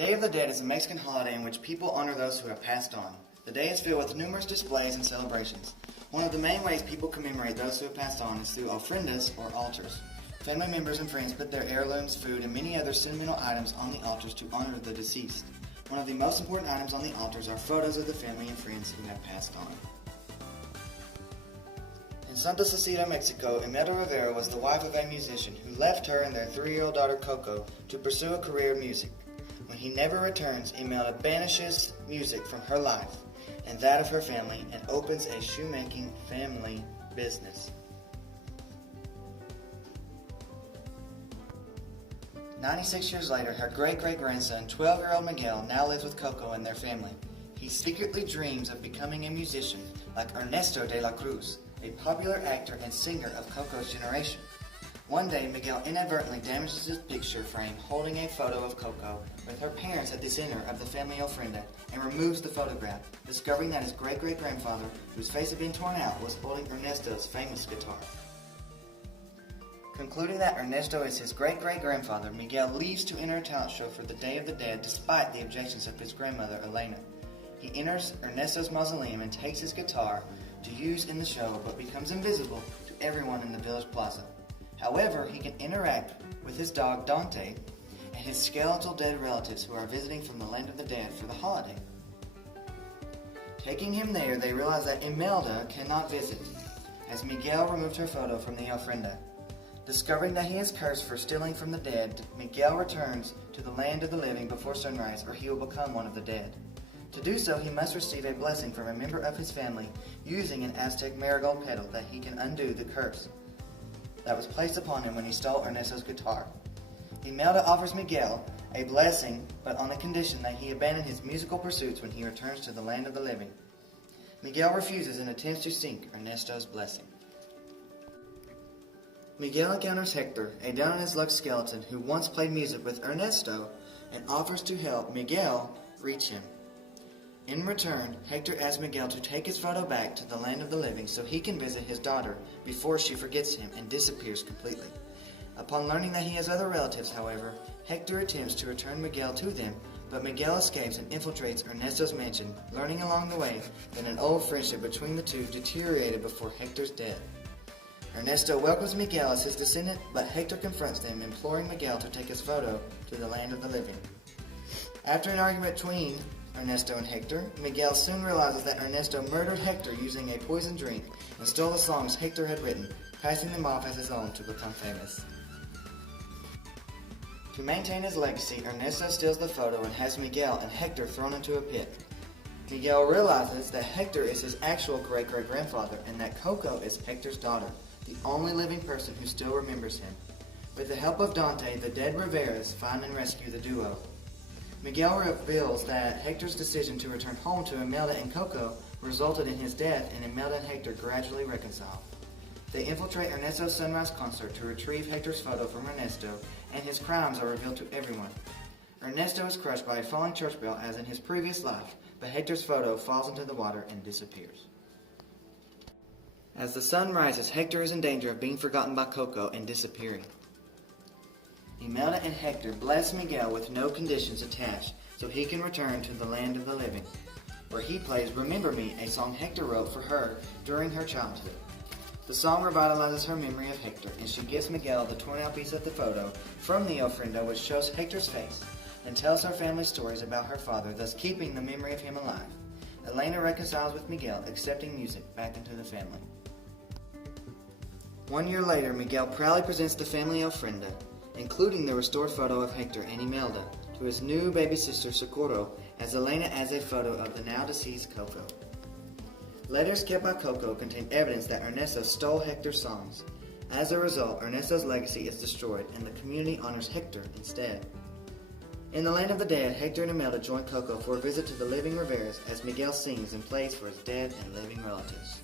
Day of the Dead is a Mexican holiday in which people honor those who have passed on. The day is filled with numerous displays and celebrations. One of the main ways people commemorate those who have passed on is through ofrendas or altars. Family members and friends put their heirlooms, food, and many other sentimental items on the altars to honor the deceased. One of the most important items on the altars are photos of the family and friends who have passed on. In Santa Cecila, Mexico, Imelda Rivera was the wife of a musician who left her and their 3-year-old daughter Coco to pursue a career in music. When he never returns, Imelda banishes music from her life and that of her family and opens a shoemaking family business. 96 years later, her great-great-grandson, 12-year-old Miguel, now lives with Coco and their family. He secretly dreams of becoming a musician like Ernesto de la Cruz, a popular actor and singer of Coco's generation. One day, Miguel inadvertently damages his picture frame holding a photo of Coco with her parents at the center of the family ofrenda and removes the photograph, discovering that his great-great-grandfather, whose face had been torn out, was holding Ernesto's famous guitar. Concluding that Ernesto is his great-great-grandfather, Miguel leaves to enter a talent show for the Day of the Dead despite the objections of his grandmother, Elena. He enters Ernesto's mausoleum and takes his guitar to use in the show, but becomes invisible to everyone in the village plaza. However, he can interact with his dog Dante and his skeletal dead relatives who are visiting from the land of the dead for the holiday. Taking him there, they realize that Imelda cannot visit, as Miguel removed her photo from the ofrenda. Discovering that he is cursed for stealing from the dead, Miguel returns to the land of the living before sunrise, or he will become one of the dead. To do so, he must receive a blessing from a member of his family using an Aztec marigold petal that he can undo the curse that was placed upon him when he stole Ernesto's guitar. Imelda offers Miguel a blessing, but on the condition that he abandon his musical pursuits when he returns to the land of the living. Miguel refuses and attempts to sink Ernesto's blessing. Miguel encounters Hector, a down-on-his-luck skeleton who once played music with Ernesto and offers to help Miguel reach him. In return, Hector asks Miguel to take his photo back to the land of the living so he can visit his daughter before she forgets him and disappears completely. Upon learning that he has other relatives, however, Hector attempts to return Miguel to them, but Miguel escapes and infiltrates Ernesto's mansion, learning along the way that an old friendship between the two deteriorated before Hector's death. Ernesto welcomes Miguel as his descendant, but Hector confronts them, imploring Miguel to take his photo to the land of the living. After an argument between Ernesto and Hector, Miguel soon realizes that Ernesto murdered Hector using a poisoned drink and stole the songs Hector had written, passing them off as his own to become famous. To maintain his legacy, Ernesto steals the photo and has Miguel and Hector thrown into a pit. Miguel realizes that Hector is his actual great-great-grandfather and that Coco is Hector's daughter, the only living person who still remembers him. With the help of Dante, the dead Riveras find and rescue the duo. Miguel reveals that Hector's decision to return home to Imelda and Coco resulted in his death, and Imelda and Hector gradually reconcile. They infiltrate Ernesto's sunrise concert to retrieve Hector's photo from Ernesto, and his crimes are revealed to everyone. Ernesto is crushed by a falling church bell as in his previous life, but Hector's photo falls into the water and disappears. As the sun rises, Hector is in danger of being forgotten by Coco and disappearing. Imelda and Hector bless Miguel with no conditions attached so he can return to the land of the living, where he plays Remember Me, a song Hector wrote for her during her childhood. The song revitalizes her memory of Hector, and she gives Miguel the torn-out piece of the photo from the ofrenda which shows Hector's face and tells her family stories about her father, thus keeping the memory of him alive. Elena reconciles with Miguel, accepting music back into the family. 1 year later, Miguel proudly presents the family ofrenda, including the restored photo of Hector and Imelda, to his new baby sister Socorro, as Elena adds a photo of the now-deceased Coco. Letters kept by Coco contain evidence that Ernesto stole Hector's songs. As a result, Ernesto's legacy is destroyed, and the community honors Hector instead. In the land of the dead, Hector and Imelda join Coco for a visit to the living Riveras as Miguel sings and plays for his dead and living relatives.